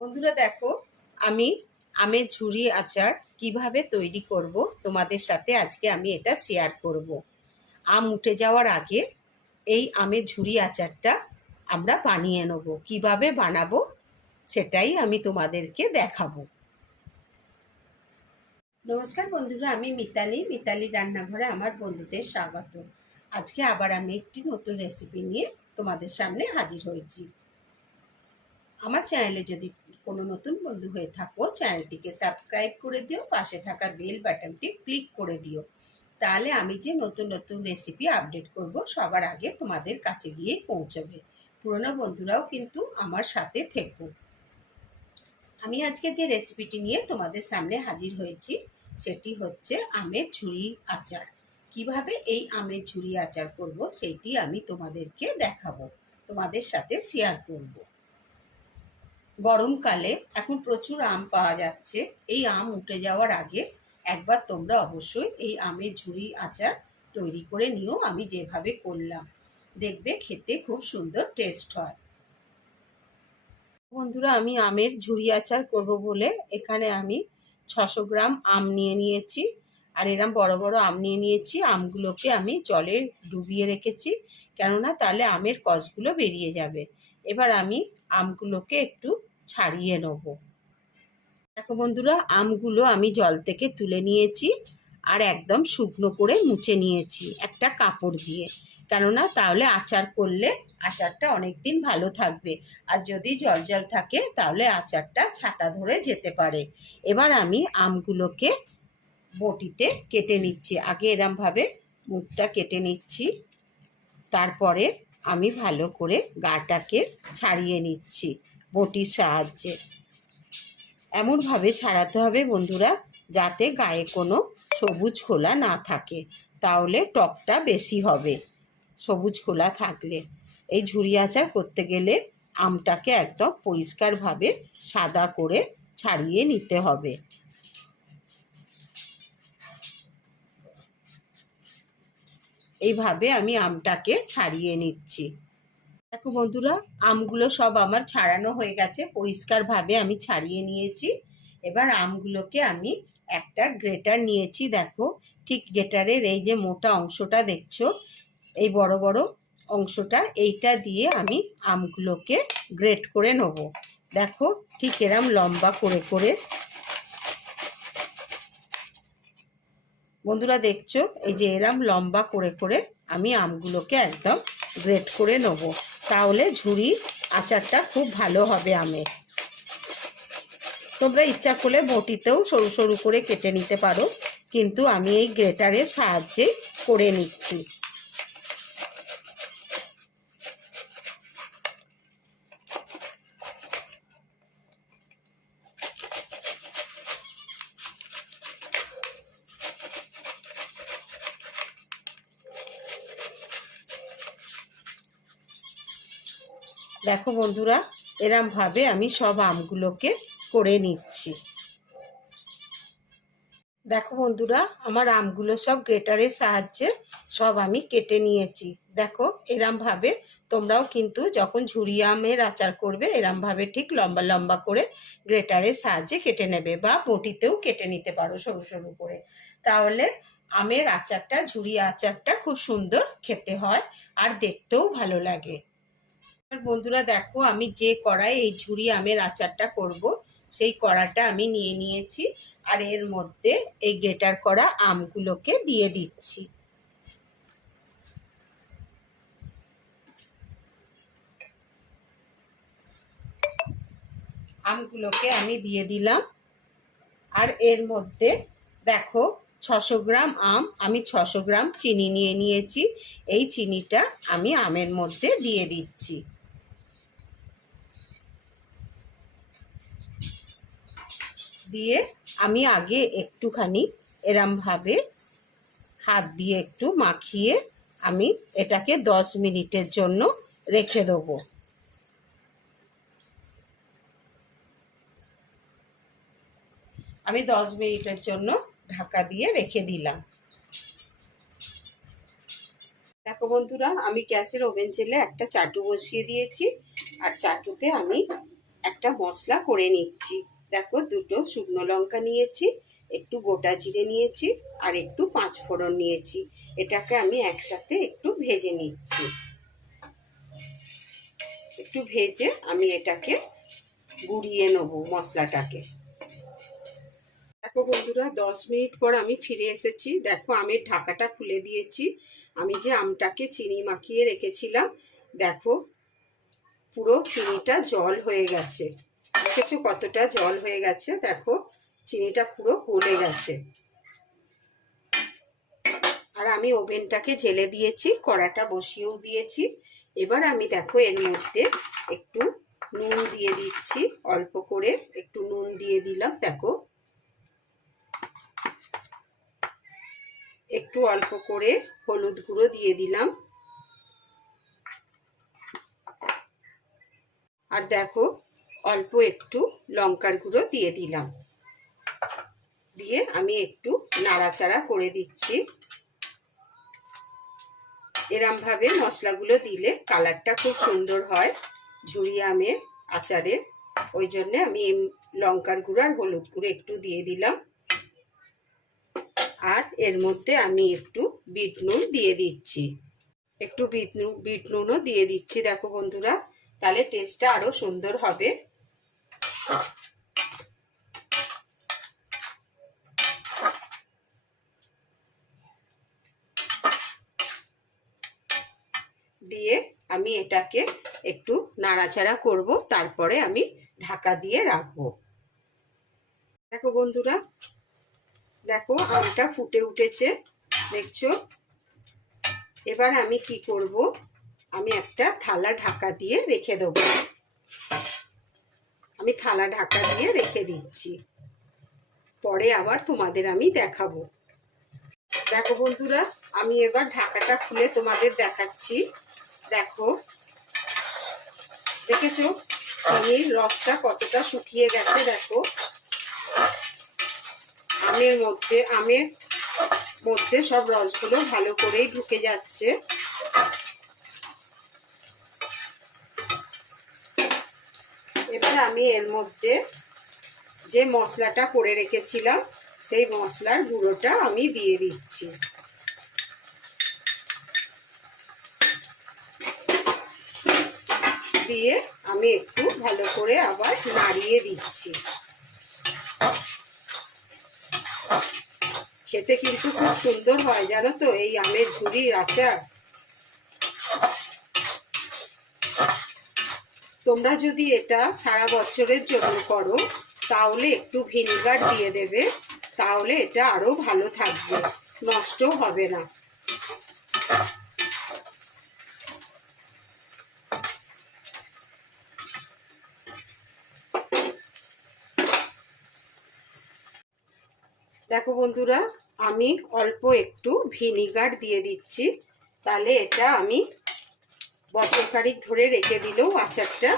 বন্ধুরা দেখো, আমি আমের ঝুরি আচার কিভাবে তৈরি করব তোমাদের সাথে আজকে আমি এটা শেয়ার করব। আম উঠে যাওয়ার আগে এই আমের ঝুরি আচারটা আমরা বানিয়ে নেব। কিভাবে বানাবো সেটাই আমি তোমাদেরকে দেখাবো। নমস্কার বন্ধুরা, আমি মিতালি রান্নাঘরে আমার বন্ধুদের স্বাগত। আজকে আবার আমি একটি নতুন রেসিপি নিয়ে তোমাদের সামনে হাজির হয়েছি। আমার চ্যানেলে যদি কোনো নতুন বন্ধু হয়ে থাকো, চ্যানেলটিকে সাবস্ক্রাইব করে দিও, পাশে থাকা বেল বাটনটি ক্লিক করে দিও। তাহলে আমি যে নতুন নতুন রেসিপি আপডেট করব সবার আগে তোমাদের কাছে গিয়ে পৌঁছবে। পুরনো বন্ধুরাও কিন্তু আমার সাথে থেকো। আমি আজকে যে রেসিপিটি নিয়ে তোমাদের সামনে হাজির হয়েছি সেটি হচ্ছে আমের ঝুরি আচার। কিভাবে এই আমের ঝুরি আচার করব সেইটি আমি তোমাদেরকে দেখাবো, তোমাদের সাথে শেয়ার করব। গরমকালে এখন প্রচুর আম পাওয়া যাচ্ছে। এই আম উঠে যাওয়ার আগে একবার তোমরা অবশ্যই এই আমের ঝুরি আচার তৈরি করে নিও। আমি যেভাবে করলাম, দেখবে খেতে খুব সুন্দর টেস্ট হয়। বন্ধুরা, আমি আমের ঝুরি আচার করব বলে এখানে আমি 600 গ্রাম আম নিয়ে নিয়েছি। আর এরম বড় বড় আম নিয়ে নিয়েছি। আমগুলোকে আমি জলে ডুবিয়ে রেখেছি, কেননা তাহলে আমের কষগুলো বেরিয়ে যাবে। এবার আমি আমগুলোকে একটু ছাড়িয়ে নেব। দেখো বন্ধুরা, আমগুলো আমি জল থেকে তুলে নিয়েছি আর একদম শুকনো করে মুছে নিয়েছি একটা কাপড় দিয়ে, কেননা তাহলে আচার করলে আচারটা অনেক দিন ভালো থাকবে। আর যদি জল জল থাকে তাহলে আচারটা ছাতা ধরে যেতে পারে। এবার আমি আমগুলোকে বটিতে কেটে নিচ্ছি। আগে এরমভাবে মুখটা কেটে নিচ্ছি, তারপরে আমি ভালো করে গাটাকে ছাড়িয়ে নিচ্ছি বটির সাহায্যে। এমনভাবে ছাড়াতে হবে বন্ধুরা যাতে গায়ে কোনো সবুজ খোলা না থাকে, তাহলে টকটা বেশি হবে। সবুজ খোলা থাকলে এই ঝুরি আচার করতে গেলে আমটাকে একদম পরিষ্কারভাবে সাদা করে ছাড়িয়ে নিতে হবে। এইভাবে আমি আমটাকে ছাড়িয়ে নিচ্ছি। দেখো বন্ধুরা, আমগুলো সব আমার ছাড়ানো হয়ে গেছে, পরিষ্কারভাবে আমি ছাড়িয়ে নিয়েছি। এবার আমগুলোকে আমি একটা গ্রেটার নিয়েছি। দেখো, ঠিক গ্রেটারের এই যে মোটা অংশটা দেখছো, এই বড় বড় অংশটা, এইটা দিয়ে আমি আমগুলোকে গ্রেট করে নেব। দেখো, ঠিক এরম লম্বা করে করে। বন্ধুরা দেখছো, এই যে এরম লম্বা করে করে আমি আমগুলোকে একদম গ্রেট করে নেব, তাহলে ঝুরি আচারটা খুব ভালো হবে আমের। তোমরা ইচ্ছা করলে বটিতেও সরু সরু করে কেটে নিতে পারো, কিন্তু আমি এই গ্রেটারের সাহায্যে করে নিচ্ছি। দেখো বন্ধুরা, এরমভাবে আমি সব আমগুলোকে করে নিচ্ছি। দেখো বন্ধুরা, আমার আমগুলো সব গ্রেটারের সাহায্যে সব আমি কেটে নিয়েছি। দেখো, এরমভাবে তোমরাও কিন্তু যখন ঝুরি আমের আচার করবে এরমভাবে ঠিক লম্বা লম্বা করে গ্রেটারের সাহায্যে কেটে নেবে, বা বটিতেও কেটে নিতে পারো সরু সরু করে। তাহলে আমের আচারটা, ঝুরি আচারটা খুব সুন্দর খেতে হয় আর দেখতেও ভালো লাগে। বন্ধুরা দেখো, আমি যে কড়াই এই ঝুরি আমের আচারটা করব সেই কড়াটা আমি নিয়ে নিয়েছি, আর এর মধ্যে এই গ্রেটার করা আমগুলোকে দিয়ে দিচ্ছি। আমগুলোকে আমি দিয়ে দিলাম, আর এর মধ্যে দেখো 600 গ্রাম আম, আমি 600 গ্রাম চিনি নিয়ে নিয়েছি। এই চিনিটা আমি আমের মধ্যে দিয়ে দিচ্ছি। দিয়ে আমি আগে একটুখানি এরমভাবে হাত দিয়ে একটু মাখিয়ে আমি এটাকে 10 মিনিটের জন্য রেখে দেবো। আমি 10 মিনিটের জন্য ঢাকা দিয়ে রেখে দিলাম। দেখো বন্ধুরা, আমি গ্যাসের ওভেন জেলে একটা চাটু বসিয়ে দিয়েছি, আর চাটুতে আমি একটা মশলা করে নিচ্ছি। দেখো, দুটো শুকনো লঙ্কা নিয়েছি, একটু গোটা জিরে নিয়েছি, আর একটু পাঁচফোড়ন নিয়েছি। এটাকে আমি একসাথে একটু ভেজে নিচ্ছি। একটু ভেজে আমি এটাকে গুঁড়িয়ে নেব মশলাটাকে। দেখো বন্ধুরা, 10 মিনিট পর আমি ফিরে এসেছি। দেখো, আমের ঢাকাটা খুলে দিয়েছি। আমি যে আমটাকে চিনি মাখিয়ে রেখেছিলাম, দেখো পুরো চিনিটা জল হয়ে গেছে। দেখেছো কতটা জল হয়ে গেছে? দেখো, চিনিটা পুরো গলে গেছে। আর আমি ওভেনটাকে জেলে দিয়েছি, কড়াটা বসিয়েও দিয়েছি। এবার আমি দেখো এর মধ্যে একটু নুন দিয়ে দিচ্ছি, অল্প করে একটু নুন দিয়ে দিলাম। দেখো, একটু অল্প করে হলুদ গুঁড়ো দিয়ে দিলাম। আর দেখো, অল্প একটু লঙ্কার গুঁড়ো দিয়ে দিলাম। দিয়ে আমি একটু নাড়াচাড়া করে দিচ্ছি। এরম ভাবে মশলাগুলো দিলে কালারটা খুব সুন্দর হয় ঝুরি আমের আচারে। ওই জন্য আমি লঙ্কার গুঁড়ো আর হলুদ গুঁড়ো একটু দিয়ে দিলাম। আর এর মধ্যে আমি একটু বিট নুন দিয়ে দিচ্ছি, একটু বিট নুনও দিয়ে দিচ্ছি। দেখো বন্ধুরা, তাহলে টেস্টটা আরো সুন্দর হবে। দিয়ে আমি এটাকে একটু নাড়াচাড়া করব, তারপরে আমি ঢাকা দিয়ে রাখবো। দেখো বন্ধুরা, দেখো আমটা ফুটে উঠেছে, দেখছো? এবার আমি কি করব, আমি একটা থালা ঢাকা দিয়ে রেখে দেবো। আমি থালা ঢাকা দিয়ে রেখে দিচ্ছি, পরে আবার তোমাদের আমি দেখাবো। দেখো বন্ধুরা, আমি এবার ঢাকাটা খুলে তোমাদের দেখাচ্ছি। দেখো, দেখেছো চিনির রসটা কতটা শুকিয়ে গেছে? দেখো, আমের মধ্যে সব রসগুলো ভালো করেই ঢুকে যাচ্ছে। এবার আমি এর মধ্যে যে মশলাটা করে রেখেছিলাম, সেই মশলার গুঁড়োটা আমি দিয়ে দিচ্ছি। দিয়ে আমি একটু ভালো করে আবার নাড়িয়ে দিচ্ছি। খেতে কিন্তু খুব সুন্দর হয়, জানো তো, এই আমের ঝুরির আচার। তোমরা যদি এটা সারা বছরের জন্য করো, তাহলে একটু ভিনিগার দিয়ে দেবে, তাহলে এটা আরো ভালো থাকবে, নষ্ট হবে না। দেখো বন্ধুরা, আমি অল্প একটু ভিনিগার দিয়ে দিচ্ছি, তাহলে এটা আমি বছর খানিক ধরে রেখে দিলেও আচারটা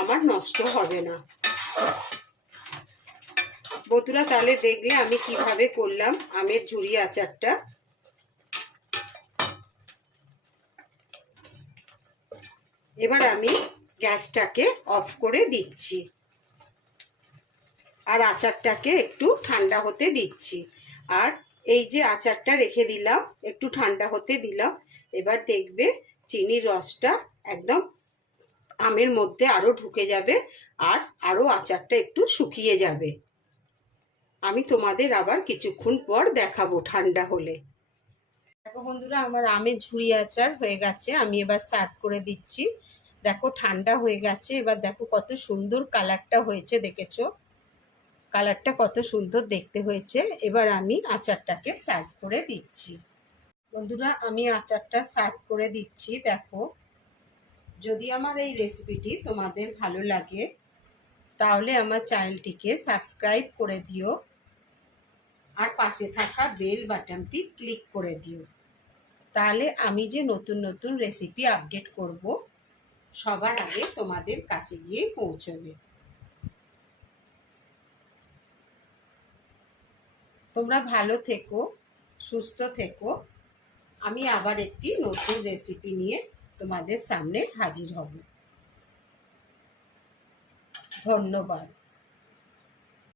আমার নষ্ট হবে না। বন্ধুরা, তাহলে দেখলে আমি কিভাবে করলাম আমের ঝুরি আচারটা। এবার আমি গ্যাসটাকে অফ করে দিচ্ছি, আর আচারটাকে একটু ঠান্ডা হতে দিচ্ছি। আর এই যে আচারটা রেখে দিলাম, একটু ঠান্ডা হতে দিলাম, এবার দেখবে চিনির রসটা একদম আমের মধ্যে আরো ঢুকে যাবে, আর আরো আচারটা একটু শুকিয়ে যাবে। আমি তোমাদের আবার কিছুক্ষণ পর দেখাবো ঠান্ডা হলে। দেখো বন্ধুরা, আমার আমের ঝুরি আচার হয়ে গেছে, আমি এবার সার্ভ করে দিচ্ছি। দেখো ঠান্ডা হয়ে গেছে, এবার দেখো কত সুন্দর কালারটা হয়েছে, দেখেছো? কালারটা কত সুন্দর দেখতে হয়েছে। এবার আমি আচারটাকে সার্ভ করে দিচ্ছি। বন্ধুরা, আমি আচারটা সার্ভ করে দিচ্ছি। দেখো, যদি আমার এই রেসিপিটি তোমাদের ভালো লাগে, তাহলে আমার চ্যানেলটিকে সাবস্ক্রাইব করে দিও, আর পাশে থাকা বেল বাটনটি ক্লিক করে দিও। তাহলে আমি যে নতুন নতুন রেসিপি আপডেট করব, সবার আগে তোমাদের কাছে গিয়ে পৌঁছবে। তোমরা ভালো থেকো, সুস্থ থেকো। আমি আবার একটি নতুন রেসিপি নিয়ে তোমাদের সামনে হাজির হব। ধন্যবাদ।